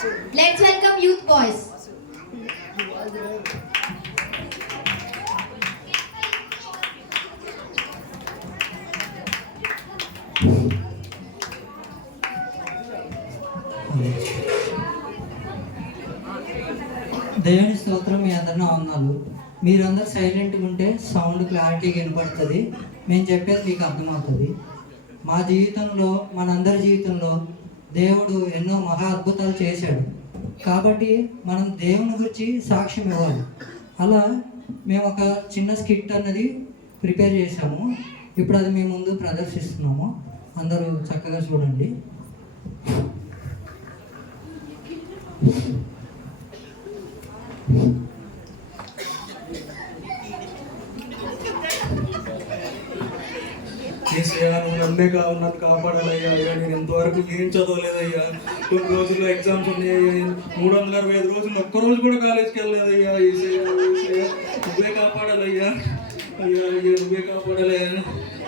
Let's welcome youth boys. దేవుని స్తోత్రం మీ అందరిని వందనాలు. మీరందరూ సైలెంట్గా ఉంటే సౌండ్ క్లారిటీగా వినపడుతుంది. మేము చెప్పేది మీకు అర్థమవుతుంది. మా జీవితంలో మనందరి జీవితంలో దేవుడు ఎన్నో మహా అద్భుతాలు చేశాడు. కాబట్టి మనం దేవుని గురించి సాక్ష్యం ఇవ్వాలి. అలా మేము ఒక చిన్న స్కిట్ అన్నది ప్రిపేర్ చేశాము. ఇప్పుడు అది మీ ముందు ప్రదర్శిస్తున్నాము. అందరూ చక్కగా చూడండి. Thank you. నన్నే నన్ను కాపాడాలయ్యా. అయ్యా నేను ఇంతవరకు ఏం చదవలేదయ్యా. కొన్ని రోజుల్లో ఎగ్జామ్స్ ఉన్నాయ్యా మూడు వందల అరవై ఐదు రోజులు ఒక్క రోజు కూడా కాలేజ్కి వెళ్ళలేదయ్యా. ఏసయ్యా నువ్వే కాపాడాలయ్యా. అయ్యా అయ్యా నువ్వే కాపాడాలయ్యా.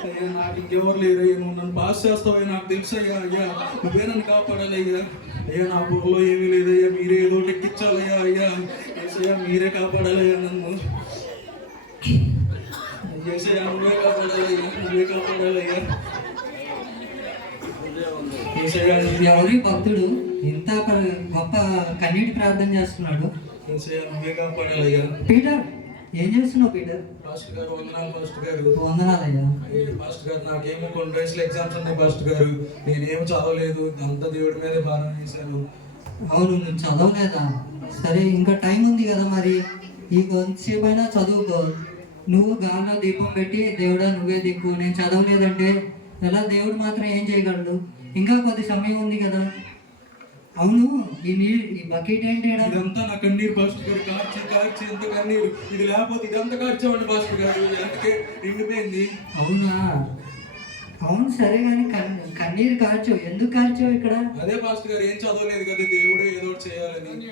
అయ్యా నాకు ఇంకెవరు లేరయ్యా. నువ్వు నన్ను పాస్ చేస్తావయ్యా. నాకు తెలుసయ్యా అయ్యా. నువ్వే నన్ను కాపాడాలయ్యా. అయ్యా నా బుర్రలో ఏమీ లేదయ్యా. మీరే ఏదో ఒకటి ఎక్కించాలయ్యా అయ్యా. ఏసయ్యా మీరే కాపాడాలయ్యా నన్ను. ఏసయ్యా నువ్వే కాపాడాలయ్యా. నువ్వే కాపాడాలయ్యా. ఏసయ్యా ఎవరి భక్తుడు ఇంత గొప్ప కన్నీటి ప్రార్థన చేస్తున్నాడు? పీటర్ ఏం చేస్తున్నావు పీటర్? పాస్టర్ గారు వందనాలు పాస్టర్ గారు. వందనాలయ్యా. ఏ పాస్టర్ గారు నాకేమో కొన్ని రోజులు ఎగ్జామ్స్ ఉన్నాయి పాస్టర్ గారు. నేనేం చదవలేదు అంతా దేవుడి మీదే భారం వేశాను. అవును నువ్వు చదవలేదా? సరే ఇంకా టైం ఉంది కదా మరి. ఈ కొంతసేపు అయినా చదువుకో. నువ్వు గాల్లో దీపం పెట్టి దేవుడా నువ్వే దిక్కు. నేను చదవలేదంటే ఎలా దేవుడు మాత్రం ఏం చేయగలడు? ఇంకా కొద్ది సమయం ఉంది కదా. అవును ఈ నీళ్ళు ఈ బకెట్ ఏంటి? ఇదంతా నా కన్నీరు పాస్టర్ గారు కార్చి కార్చి ఎంత కన్నీరు. ఇది లేకపోతే ఇదంతా కార్చామండి పాస్టర్ గారు. అందుకే నిండిపోయింది. అవునా? అవును సరే కానీ కన్ కన్నీరు కార్చావు ఎందుకు కార్చావు ఇక్కడ? అదే పాస్టర్ గారు ఏం చదవలేదు కదా దేవుడే ఏదో ఒకటి చేయాలని.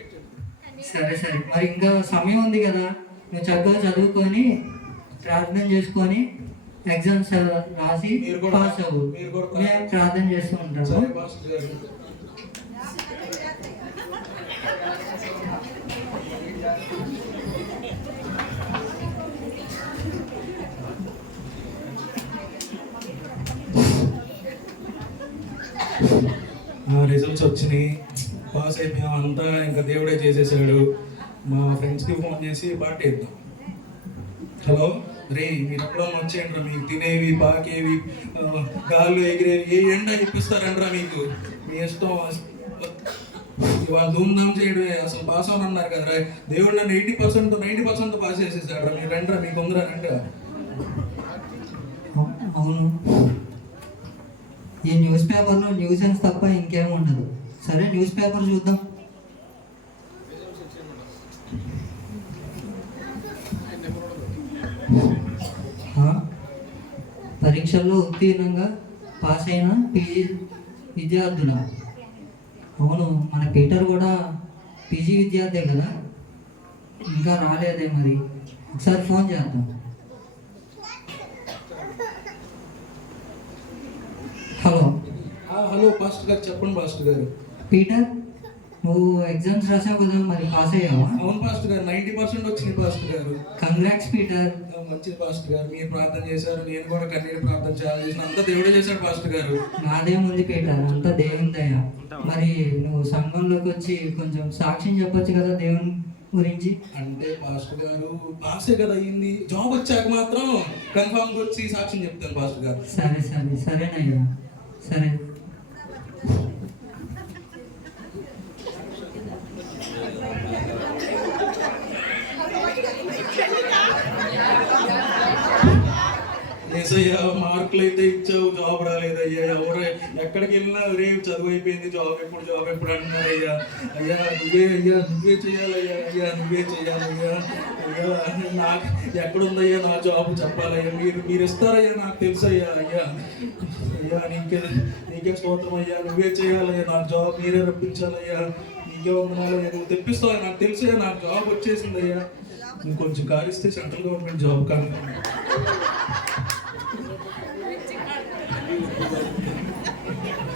సరే సరే. మరి ఇంకా సమయం ఉంది కదా. నువ్వు చక్కగా చదువుకొని ప్రార్థన చేసుకొని ఎగ్జామ్స్ రాసి మీరు కూడా- పాస్ అవ్వు. మీరు కూడా మేము ప్రార్థన చేస్తూ ఉంటాము సరే పాస్టర్ గారు. రిజల్ట్స్ వచ్చినాయి. పాస్ అయిపోయాం. అంతా ఇంకా దేవుడే చేసేసాడు. మా ఫ్రెండ్స్కి ఫోన్ చేసి పార్టీ ఇద్దాం. హలో రే మీరు ఎప్పుడన్నా వచ్చేయండి మీకు తినేవి పాకేవి గాలు ఎగిరేవి ఏ ఎండ ఇప్పిస్తారంట్రా మీకు? మీ ఇష్టం వాళ్ళు ధూమ్ధామ్ చేయడమే అసలు పాస్ అవును అన్నారు కదా దేవుడు నన్ను eighty percent ninety percent pass చేసేసాడు మీరు రండిరా మీకు ఉందిరా అవును. ఈ న్యూస్ పేపర్లో న్యూస్ న్యూసెన్స్ తప్ప ఇంకేం ఉండదు. సరే న్యూస్ పేపర్ చూద్దాం. పరీక్షల్లో ఉత్తీర్ణంగా పాస్ అయిన పీజీ విద్యార్థుల. అవును మన పీటర్ కూడా పీజీ విద్యార్థే కదా? ఇంకా రాలేదే మరి. ఒకసారి ఫోన్ చేద్దాం. హలో. హలో పాస్టర్ గారు చెప్పండి పాస్టర్ గారు. పీటర్? నువ్వు ఎగ్జామ్స్ రాసావు కదా మరి పాస్ అయ్యావా అవును పాస్టర్ గారు నైంటీ పర్సెంట్ వచ్చింది పాస్టర్ గారు. కంగ్రాట్స్ పీటర్ మంచిది పాస్టర్ గారు. మీరు ప్రార్థన చేశారు నేను కూడా కన్నీరు ప్రార్థన చాలా చేసిన అంతా దేవుడే చేశాడు పాస్టర్ గారు. నాదేముంది పీటర్ అంతా దేవుని దయ. మరి నువ్వు సంఘంలోకి వచ్చి కొంచెం సాక్ష్యం చెప్పొచ్చు కదా దేవుని గురించి? అంటే పాస్టర్ గారు పాసే కదా అయ్యింది. జాబ్ వచ్చాక మాత్రం కన్ఫామ్ వచ్చి సాక్ష్యం చెప్తాను పాస్టర్ గారు. సరే సరే. సరేనయ్యా. సరే. ఏసయ్యా మార్కులు అయితే ఇచ్చావు జాబ్ రాలేదయ్యా. ఎవరు ఎక్కడికి వెళ్ళినా రే చదువు అయిపోయింది జాబ్ ఎప్పుడు జాబ్ ఎప్పుడు అంటున్నారయ్యా. అయ్యా నువ్వే అయ్యా నువ్వే చేయాలయ్యా అయ్యా నువ్వే చేయాలయ్యా. అయ్యా నాకు ఎక్కడుందయ్యా నా జాబ్ చెప్పాలయ్యా. మీరు మీరు ఇస్తారయ్యా నాకు తెలుసయ్యా అయ్యా. అయ్యా నీకే నీకే స్తోత్రం అయ్యా నువ్వే చేయాలయ్యా నా జాబ్ మీరే రప్పించాలయ్యా. నీకే వందనాలయ్యా. నువ్వు తెప్పిస్తావు నాకు తెలుసయ్యా నాకు జాబ్ వచ్చేసిందయ్యా. నువ్వు కొంచెం కారిస్తే సెంట్రల్ గవర్నమెంట్ జాబ్ కానీ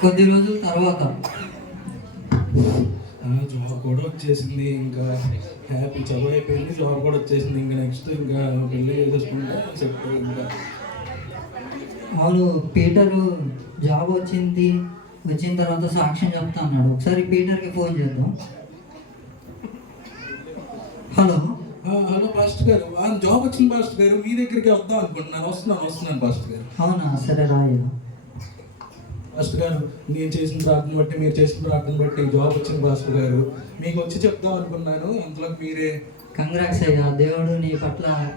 కొద్ది రోజుల తర్వాత. జాబ్ కూడా వచ్చేసింది ఇంకా హ్యాపీ చదువు అయిపోయింది జాబ్ కూడా వచ్చేసింది ఇంకా నెక్స్ట్ ఇంకా పెళ్ళి చేసేసుకుంటే సెట్ ఇంకా. అవును పీటరు జాబ్ వచ్చింది వచ్చిన తర్వాత సాక్ష్యం చెప్తా అన్నాడు. ఒకసారి పీటర్కి ఫోన్ చేద్దాం. హలో. హలో పాస్టర్ గారు. ఆ, జాబ్ వచ్చింది పాస్టర్ గారు. మీ దగ్గరికి వద్దాం అనుకుంటున్నాను. వస్తున్నాను వస్తున్నాను పాస్టర్ గారు. అవునా? సరే రాయ్యా పాస్టర్ గారు నేను చేసిన ప్రార్థన బట్టి మీరు చేసిన ప్రార్థన బట్టి జాబ్ వచ్చింది పాస్టర్ గారు. మీకు వచ్చి చెప్దాం అనుకున్నాను. అంతలోకి మీరే కంగ్రాట్స్ అయ్యా. దేవుడు నీ పట్ల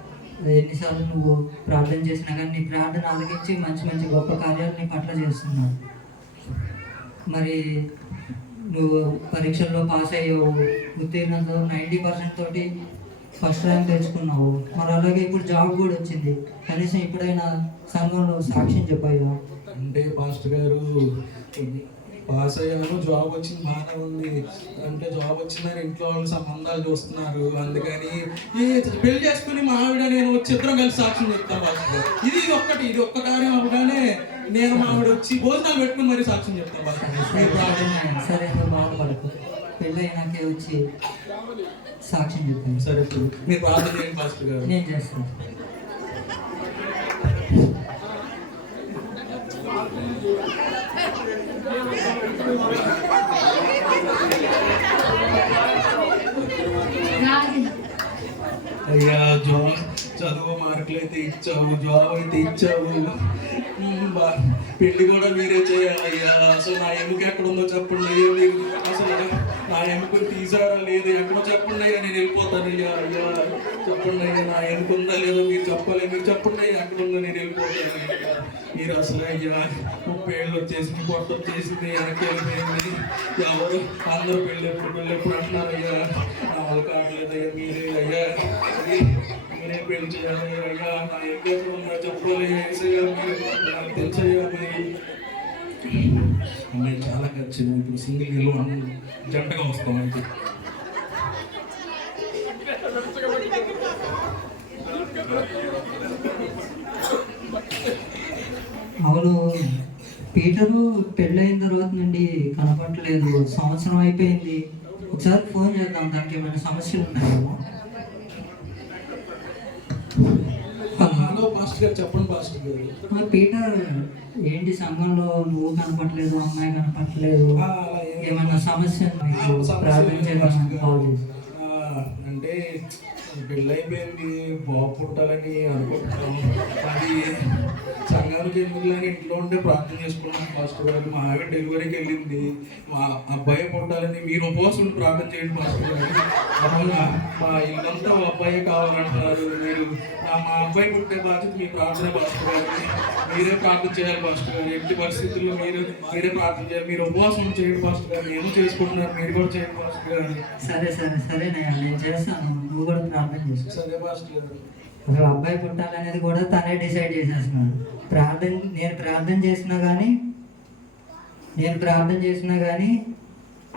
ఎన్నిసార్లు నువ్వు ప్రార్థన చేసినా కానీ నీ ప్రార్థన ఆలకించి మంచి మంచి గొప్ప కార్యాలు నీ పట్ల చేస్తున్నావు. మరి నువ్వు పరీక్షల్లో పాస్ అయ్యావు. ఉత్తీర్ణత నైంటీ పర్సెంట్ తోటి ఫస్ట్ ర్యాంక్ తెచ్చుకున్నావు. మరి అలాగే ఇప్పుడు జాబ్ కూడా వచ్చింది. కనీసం ఇప్పుడైనా సంఘంలో సాక్ష్యం చెప్పాయా అంటే పాస్టర్ గారు పాస్ అయ్యాను జాబ్ వచ్చింది బాగానే ఉంది. అంటే జాబ్ వచ్చిందని ఇంట్లో వాళ్ళు సంబంధాలు చూస్తున్నారు అందుకని పెళ్ళి చేసుకుని మా ఆవిడ నేను వచ్చి ఇద్దరం కలిసి సాక్ష్యం చెప్తాను పాస్టర్ గారు. ఇది ఇది ఒక్కటి ఇది ఒక్క కార్యం అవగానే నేను మా ఆవిడ వచ్చి భోజనాలు పెట్టుకుని మరీ సాక్ష్యం చెప్తాను పాస్టర్ గారు. సరే బాధపడకు. పెళ్ళి అయినాకే వచ్చి సాక్ష్యం చెప్పాను సరే మీరు ప్రార్థన చేయండి పాస్టర్ గారు? నేను చేస్తాను. అయ్యా జాబ్ చదువు మార్కులు అయితే ఇచ్చావు జాబ్ అయితే ఇచ్చావు. బా- పెళ్ళి కూడా మీరే చేయాలి. అయ్యా అసలు నా ఎముక ఎక్కడ ఉందో చెప్పండి. అయ్యా మీరు? అసలు నా ఎముకలు తీసారా లేదు? ఎక్కడో చెప్పండి అయ్యా నేను వెళ్ళిపోతాను అయ్యా అయ్యా. చెప్పండి అయ్యా నా ఎముక ఉందా లేదో మీరు చెప్పాలి. మీరు చెప్పండి అయ్యా ఎక్కడ ఉందో నేను వెళ్ళిపోతాను అయ్యా. మీరు అసలు అయ్యా ముప్పై ఏళ్ళు వచ్చేసింది పొట్ట వచ్చేసింది వెనక్కి వెళ్ళిపోయింది. ఎవరు? అందరూ పెళ్ళి ఎప్పుడు పెళ్ళి ఎప్పుడు అంటున్నారు అయ్యా? నా వాళ్ళు కావట్లేదు అయ్యా మీరే అమ్మాయి చాలా ఖర్చు ఇప్పుడు సింగిల్ గెలు జంటగా వస్తాం అంటే అవును. పీటరు పెళ్ళైన తర్వాత నుండి కనపడలేదు. సంవత్సరం అయిపోయింది. ఒకసారి ఫోన్ చేద్దాం దానికి ఏమైనా సమస్యలు ఉన్నాయేమో. హలో పాస్టర్ గారు చెప్పండి పాస్టర్ గారు. పీటర్ ఏంటి సంఘంలో నువ్వు కనపడలేదు అమ్మాయి కనపడలేదు? ఆ, అలా ఏం- ఏమైనా సమస్య ప్రార్థన చేయమని అంటే పెళ్ళి అయిపోయింది బాబు పుట్టాలని అనుకుంటున్నాం. అది సంఘానికి ఎందుకులని ఇంట్లో ఉండే ప్రార్థన చేసుకున్నాం. పాస్టర్ గారు మా ఆవిడ డెలివరీకి వెళ్ళింది. మా అబ్బాయి పుట్టాలని మీరు ఉపవాసం ఉండి ప్రార్థన చేయండి పాస్టర్ గారు అందువల్ల మా ఇల్లంతా మా అబ్బాయి కావాలంటున్నారు మీరు మా అబ్బాయి పుట్టే బాధ్యత మీ ప్రార్థన పాస్టర్ గారు మీరే ప్రార్థన చేయాలి పాస్టర్ గారు ఎట్టి పరిస్థితుల్లో మీరు మీరే ప్రార్థన చేయాలి. మీరు ఉపవాసం ఉండి చేయండి పాస్టర్ గారు నేను చేసుకుంటున్నారు. మీరు కూడా చేయండి పాస్టర్ గారు సరే సరే సరేనయ్యా. నేను చేస్తాను. నువ్వు కూడా ప్రార్థన అసలు అబ్బాయి పుట్టాలనేది కూడా తనే డిసైడ్ చేసేస్తున్నాడు. ప్రార్థన నేను ప్రార్థన చేసినా కానీ నేను ప్రార్థన చేసినా కానీ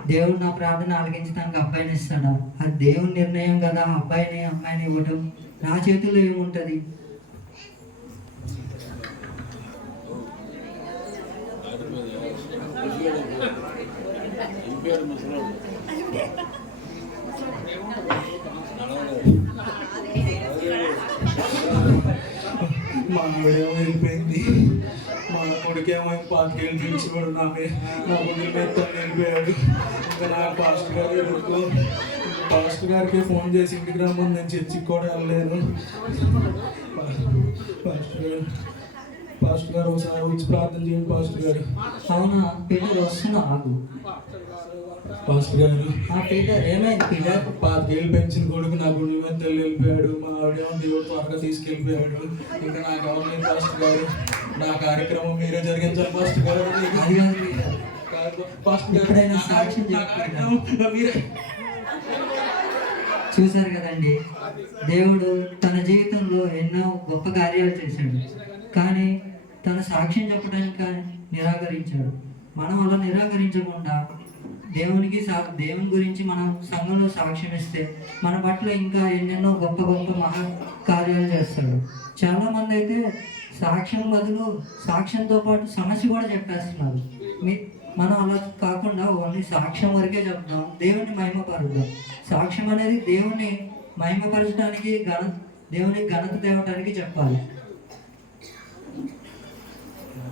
దేవుడు నా ప్రార్థన ఆలకించడానికి అబ్బాయిని ఇస్తాడా? అది దేవుని నిర్ణయం కదా. అబ్బాయిని అమ్మాయిని ఇవ్వటం. నా చేతుల్లో ఏముంటుంది? మా ఆవిడేమో వెళ్ళిపోయింది మా కొడుకేమో పాతికేళ్ళు పిలిచేవాడు నా మీద నా ముందు మీద తను వెళ్ళిపోయాడు ఇంకా నా పాస్టర్ గారు కొడుకు పాస్టర్ గారికి ఫోన్ చేసి ఇంటికి రమ్మని నేను చర్చికి కూడా వెళ్ళలేను. పాస్టర్ గారు పాస్టర్ గారు ఒకసారి వచ్చి ప్రార్థన చేయండి పాస్టర్ గారు. అవునా పీటర్ వస్తున్నా ఆగు. పాస్టర్ గారు ఆ పీటర్ ఏమైంది? పీటర్ పాతికేళ్ళు పెంచిన కొడుకు నా గుండె మీద తల్లి వెళ్ళిపోయాడు. మా ఆవిడేమో దేవుడు త్వరగా తీసుకెళ్ళిపోయాడు. ఇంకా నాకు అవలేదు పాస్టర్ గారు. నా కార్యక్రమం మీరే జరిగించాలి పాస్టర్ గారు. పాస్టర్ గారు సాక్ష్యం మీరే. చూశారు కదండి దేవుడు తన జీవితంలో ఎన్నో గొప్ప కార్యాలు చేశాడు. కానీ తన సాక్ష్యం చెప్పడానికి నిరాకరించాడు. మనం అలా నిరాకరించకుండా దేవునికి సా దేవుని గురించి మనం సంఘంలో సాక్ష్యం ఇస్తే మన పట్ల ఇంకా ఎన్నెన్నో గొప్ప గొప్ప మహా కార్యాలు చేస్తాడు. చాలా మంది అయితే సాక్ష్యం బదులు సాక్ష్యంతో పాటు సమస్య కూడా చెప్పేస్తున్నారు. మీ మనం అలా కాకుండా ఓన్లీ సాక్ష్యం వరకే చెప్తాం దేవుని మహిమపరుద్దాం. సాక్ష్యం అనేది దేవుని మహిమపరచడానికి ఘన దేవుని ఘనత తేవటానికి చెప్పాలి.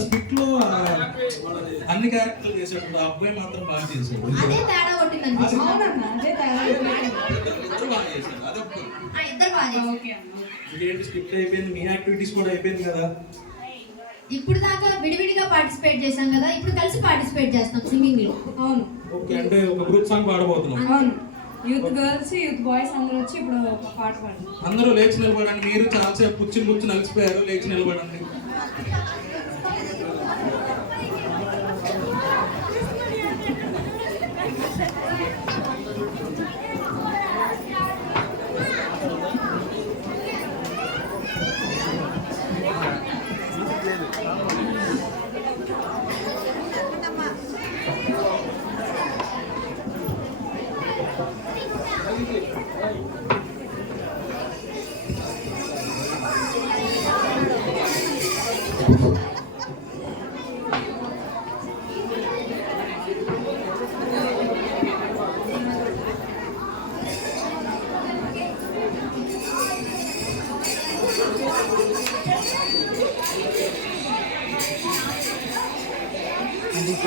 స్కిట్లో అన్ని క్యారెక్టర్లు చేశాడు ఆ అబ్బాయి మాత్రం బాగా చేశాడు. అదే తేడా కొట్టింది. అనిపిస్తుంది అవునన్నా అదే తేడా. ఇద్దరు బాగా చేశారు. స్కిట్ అయిపోయింది. మీ యాక్టివిటీస్ కూడా అయిపోయింది కదా? ఇప్పుడు దాకా విడివిడిగా పార్టిసిపేట్ చేశాం కదా. ఇప్పుడు కలిసి పార్టిసిపేట్ చేస్తాం సింగింగ్లో అవును. ఓకే అంటే ఒక గ్రూప్ సాంగ్ పాడబోతున్నాం. అవును. యూత్ గర్ల్స్ యూత్ బాయ్స్ అందరూ వచ్చి ఇప్పుడు ఒక పాట పాడు అందరూ లేచి నిలబడండి. మీరు చాలాసేపు కూర్చుని కూర్చుని అలసిపోయారు. లేచి నిలబడండి.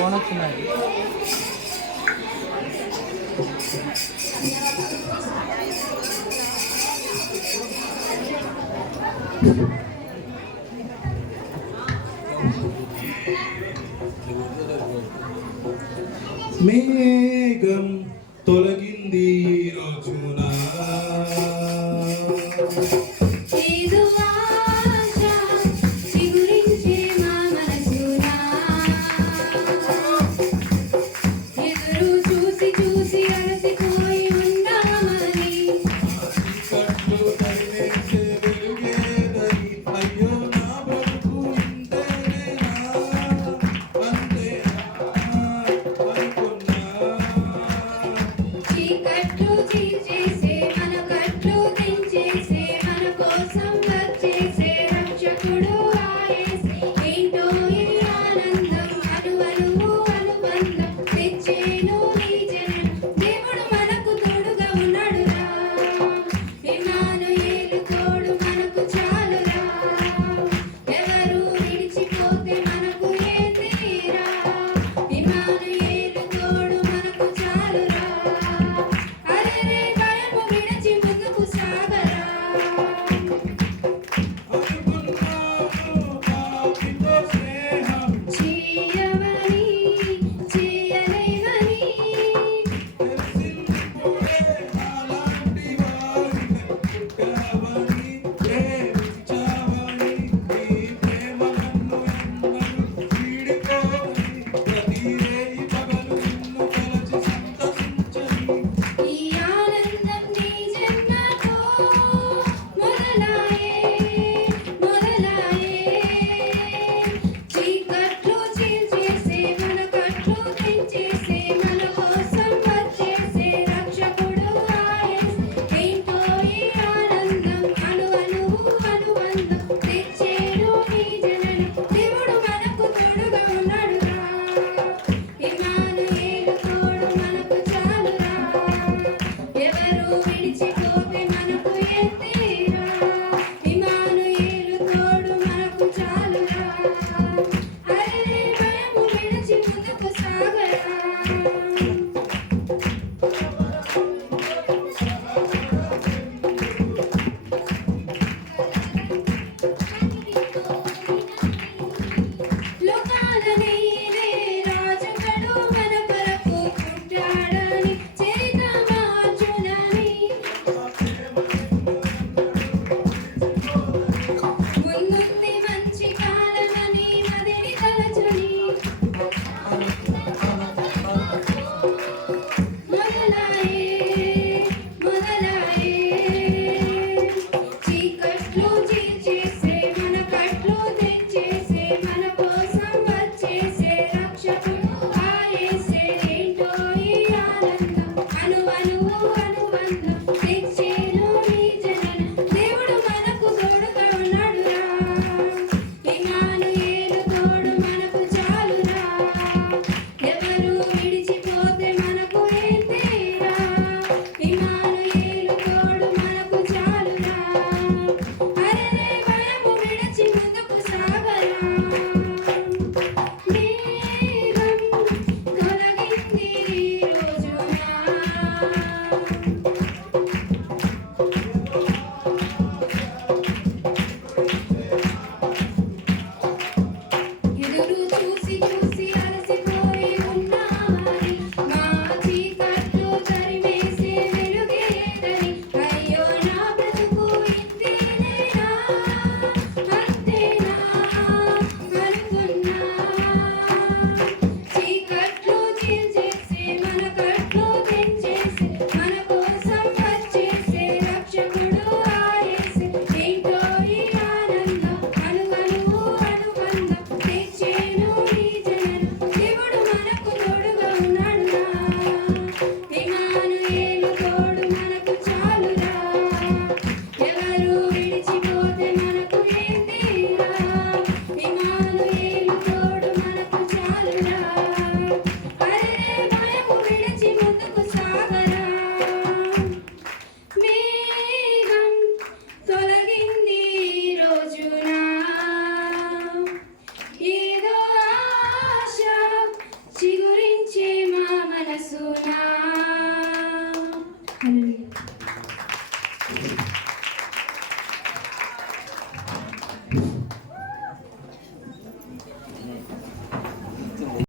అది ఫోన్ వచ్చినది మేఘం